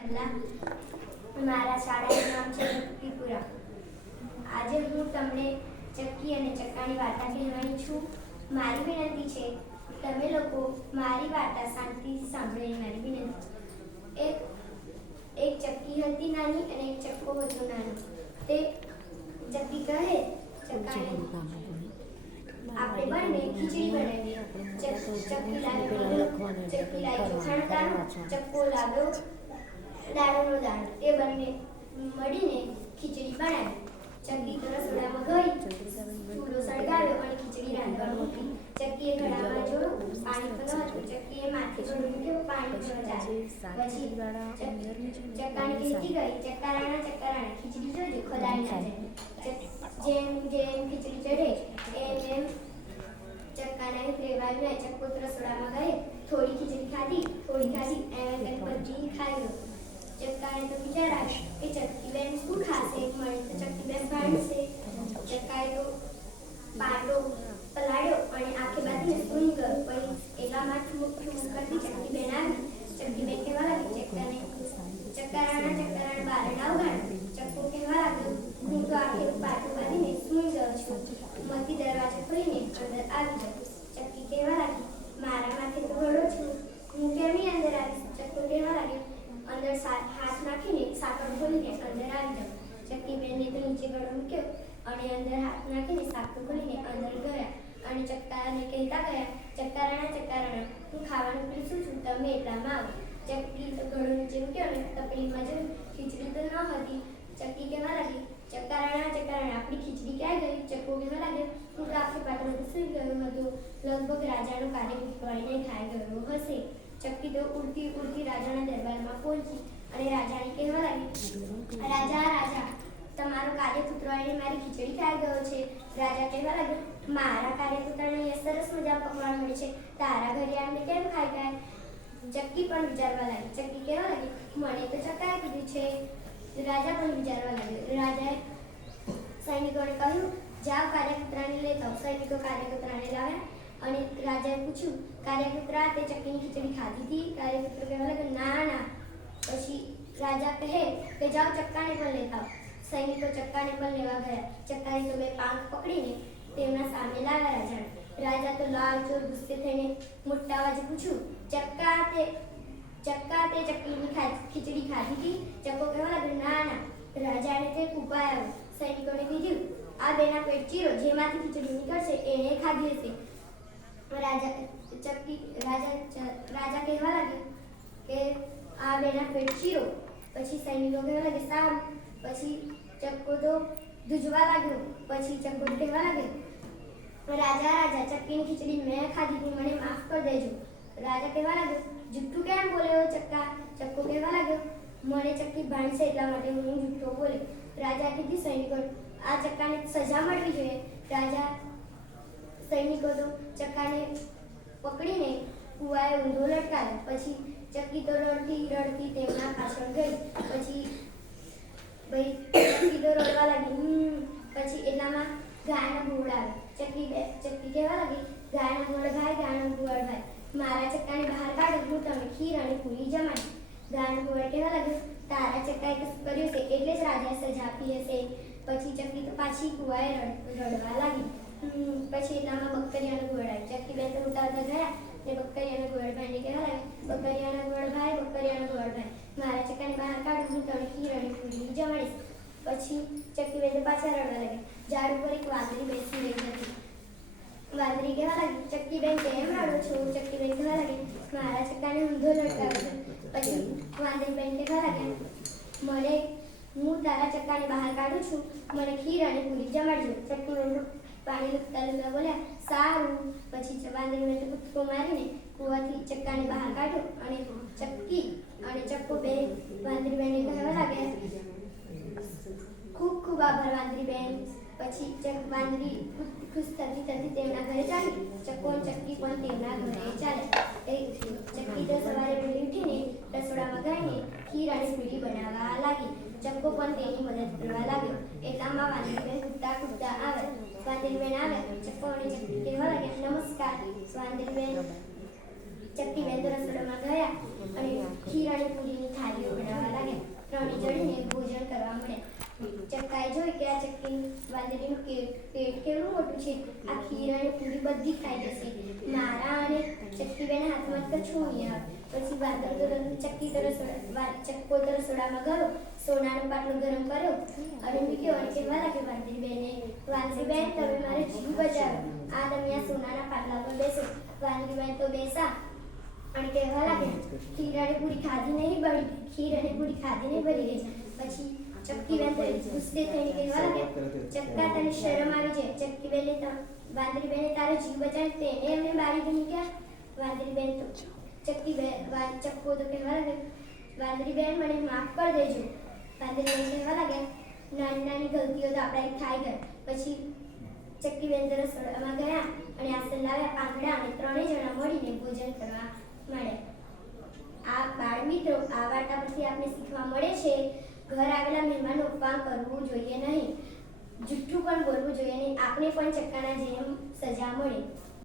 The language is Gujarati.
મારા શાળાનું નામ છે લક્ષ્મીપુરા. આજે હું તમને ચક્કી અને ચક્કાની વાર્તા કહેવાની છું. મારી વિનંતી છે તમે લોકો મારી વાર્તા શાંતિથી સાંભળો. મારી વિનંતી. એક ચક્કી હતી નાની અને એક ચક્કો હતો નાનો. તે ચક્કી કહે ચક્કાને, આપણે બંને ખીચડી બનાવીએ. ચક્કી લાવી ચોખાનો દાણો, ચક્કો લાવ્યો દાળનો દાણો. તે બંને મળીને ખીચડી બનાવી. ચક્કી તો રસોડામાં ગઈ, ચૂલો સળગાવ્યો અને ખીચડી રાંધવા મૂકી. ચક્કીએ ઘડામાં જોયું, પાણી પણ હતું. ચક્કીએ માથે ઘડું મૂક્યું, પાણી પણ ચાલે. પછી ચક્કાને કહેતી ગઈ, ચક્કારાણા ચક્કારાણા, ખીચડી જોજો ખોદાઈ ના જાય. જેમ જેમ ખીચડી ચડે એમ ચક્કાને લેવાયું નહીં. ચક્કો તો રસોડામાં ગયે, થોડી ખીચડી ખાધી, એમ બધી ખાઈ ગયો. ચક્કાને તો વિચાર આવ્યો કે ચક્કી બેન શું ખાશે, મળે તો ચક્કી બેન ભાંડશે. ચક્કાએ તો પાટો પલાળ્યો અને આખે બાજુને સૂઈ ગયો. પછી એટલામાં ઠુમક ઠુમક કરતી ચક્કી બેન આવી. ચક્કી બેન કહેવા લાગી ચક્કાને, ચક્કારાણા ચક્કારાણા બારણા ઉગાડ. ચક્કો કહેવા લાગ્યો, હું તો આખે પાટો બાંધીને સૂઈ ગયો છું, મતી દરવાજો ખોલીને અંદર આવી જાઉં. ચક્કી કહેવા લાગી, મારા માથે તો ઘડો છું, હું કેમની અંદર આવીશ. ચક્કો કહેવા લાગ્યો, અંદર હાથ નાખીને સાકર ખોલીને અંદર આવી જાઉં. ચક્કી બેનને તો નીચે ગળો મૂક્યો અને અંદર હાથ નાખીને સાકર ખોલીને અંદર ગયા અને ચક્કાને કહેતા ગયા, ચક્કારાણા ચક્કારાણા, હું ખાવાનું પીરસું છું, તમે એટલામાં આવો. ચક્કી તો ગળો નીચે મૂક્યો અને તપેલીમાં જોયું, ખીચડી તો ન હતી. ચક્કી કહેવા લાગી, ચક્કારાણા ચક્કારાણા, આપણી ખીચડી ક્યાં ગઈ. ચક્કો કહેવા લાગ્યો, હું તો આખે પાટોમાં સૂઈ ગયો હતો, લગભગ રાજાનો કાર્ય વિખવાઈને ખાઈ ગયો હશે. ચક્કી તો ઉડતી ઉડતી રાજાના દરબારમાં પહોંચી અને રાજાને કહેવા લાગી, રાજા રાજા, તમારો કાર્યપુત્રને મારી ખીચડી ખાઈ ગયો છે. રાજા કહેવા લાગ્યો, મારા કાર્યપુત્રને સરસ મજા પકવાન મળે છે, તારા ઘરે આમને કેમ ખાઈ ગયા. ચક્કી પણ વિચારવા લાગી. ચક્કી કહેવા લાગી, મને તો ચક્કાએ કીધું છે. રાજા પણ વિચારવા લાગ્યો. રાજાએ સૈનિકોને કહ્યું, જાઓ કાર્યપુત્રને લેતા. સૈનિકો કાર્યપુત્રને લાવ્યા અને રાજાએ પૂછ્યું, કાર્યપુત્રા, તે ચક્કીની ખીચડી ખાધી હતી. કાર્યપુત્ર કહેવા લાગ્યો, ના ના. પછી રાજા કહે કે જાઓ ચક્કાને પણ લેતા. સૈનિકો ચક્કાને પણ લેવા ગયા. ચક્કાની તો બે પાંખ પકડીને તેમના સામે લાવ્યા રાજાને. રાજા તો લાલચોળ ગુસ્સે થઈને મોટા અવાજે પૂછ્યું, ચક્કા તે ચક્કીની ખીચડી ખાધી હતી. ચક્કો કહેવા લાગ્યો, ના ના. રાજાને તે ઉપાય આવ્યો. સૈનિકોને કીધું, આ બેના પેટ ચીરો, જેમાંથી ખીચડી નીકળશે એને ખાધી હશે. રાજા કહેવા લાગ્યો કે આ બેના પેટ ચીરો. પછી સૈનિકો કહેવા લાગે સામ. પછી ચક્કો તો ધ્રુજવા લાગ્યો. પછી ચક્કો કહેવા લાગ્યો, રાજા રાજા, ચક્કીની ખીચડી મેં ખાધી હતી, મને માફ કરી દેજો. રાજા કહેવા લાગ્યો, જુઠ્ઠું કેમ બોલ્યો ચક્કા. ચક્કો કહેવા લાગ્યો, મને ચક્કી ભાંડશે એટલા માટે હું જુઠ્ઠો બોલ્યો. રાજા કીધી સૈનિકો, આ ચક્કાને સજા મળવી જોઈએ. સૈનિકો તો ચક્કાને પકડીને કૂવાએ ઊંધો લટકાવ્યો. પછી ચક્કી તો રડતી રડતી તેમના પાછળ ગઈ. પછી ચક્કી તો રડવા લાગી. પછી એટલામાં ગાયનો ઘોડ આવે. ચક્કી કહેવા લાગી, ગાયનો ઘોડ ભાઈ, ગાયનો ઘોડ ભાઈ, મારા ચક્કાને બહાર કાઢો, હું તમે ખીર અને પૂરી જમાડી. ગાયનો ઘોડ કહેવા લાગ્યો, તારા ચક્કાએ કશું કર્યું છે એટલે જ રાજાએ સજા આપી હશે. પછી ચક્કી તો પાછી કૂવાએ રડવા લાગી. પછી એટલામાં બકરિયાનો ઘોડ આવ્યો. ચક્કી બેન તો ઉતારતા ગયા ને બકરિયાનો ઘોડ ભાઈને કહેવા લાગ્યો, બકરિયાનો ઘોડ ભાઈ, બકરિયાનો ઘોડ ભાઈ, મારા ચક્કાને બહાર કાઢો, હું તમને ખીર અને પૂરી જમાડીશ. પછી ચક્કી બેન તો પાછા રડવા લાગ્યા. ઝાડ ઉપર એક વાંદરી બેસી રહી હતી. વાંદરી કહેવા લાગી, ચક્કી બેન કેમ રડો છો. ચક્કી બેન કહેવા લાગી, મારા ચક્કાને ઊંધો લટકાવ્યો છે. પછી વાંદરી બેન કહેવા લાગ્યા, હું તારા ચક્કાને બહાર કાઢું છું, મને ખીર અને પૂરી જમાડજો. ચક્કી બેન પાણી લૂંટતા બોલ્યા, સારું. પછી વાંદરી બેન કૂદકો મારીને કૂવાથી ચક્કાને બહાર કાઢ્યો અને ચક્કી અને ચક્કો બે વાંદરી બેનને કહેવા લાગ્યા, ખૂબ ખૂબ આભાર વાંદરી બેન. પછી વાંદરી ખુશ થતી થતી તેમના ઘરે ચાલી. ચક્કો અને ચક્કી પણ તેમના ઘરે ચાલે. ચક્કી તો સવારે વહેલી ઉઠીને રસોડામાં ગઈને ખીર અને પૂરી બનાવવા લાગી. ચક્કો પણ તેની મદદ કરવા લાગ્યો. એટલામાં વાંદરી બેન કૂદતા કૂદતા આવ્યા. વાંદરી બેન આવ્યા. ચક્કો અને ચક્કી કહેવા લાગ્યા, નમસ્કાર. વાંદરી બેન ચક્કી બેન તો રસોડામાં ગયા અને ખીર અને પૂરીની થાળીઓ બનાવવા વાંદરીનું પેટ કેવડું મોટું છે, આ ખીર અને પૂરી બધી ખાઈ જશે. મારા અને ચક્કીબેન હાથમાં તો છું નહીં આવે. પછી ચક્કો તો રસોડામાં ગયો, સોનાનો પાટલો ગરમ કર્યો અને મૂક્યો અને કહેવા લાગ્યો વાંદરીબેન, તમે મારો જીવ બચાવ્યો, આ તમે આ સોનાના પાટલા પર બેસો. વાંદરીબેન તો બેસા અને કહેવા લાગ્યા ખીર અને પૂરી ખાધી નહીં બળી ગઈ. પછી ચક્કીબેન ગુસ્સે થઈને કહેવા લાગ્યા, ચક્કા તને શરમ આવી જાય. વાંદરીબેને તારો જીવ બચાવ્યો, તેને એમને બાળી દીધી ક્યાં? વાંદરીબેન તો ચક્કો તો કહેવા લાગ્યો, વાંદરીબેન મને માફ કરી દેજો. વાંદરીબેન કહેવા લાગ્યા, નાની ગલતીઓ તો આપણા થાય ગઈ. પછી ચક્કીબેન તો રસોડામાં ગયા અને આસન લાવ્યા, પાંદડા અને ત્રણેય જણા મળીને ભોજન કરવા માંડ્યા. આ બાળ મિત્રો, આ વાર્તા પરથી આપણે શીખવા મળે છે ઘર આવેલા મહેમાનનું અપમાન કરવું જોઈએ નહીં, જુઠ્ઠું પણ બોલવું જોઈએ નહીં, આપણે પણ ચક્કાના જેમ સજા મળે.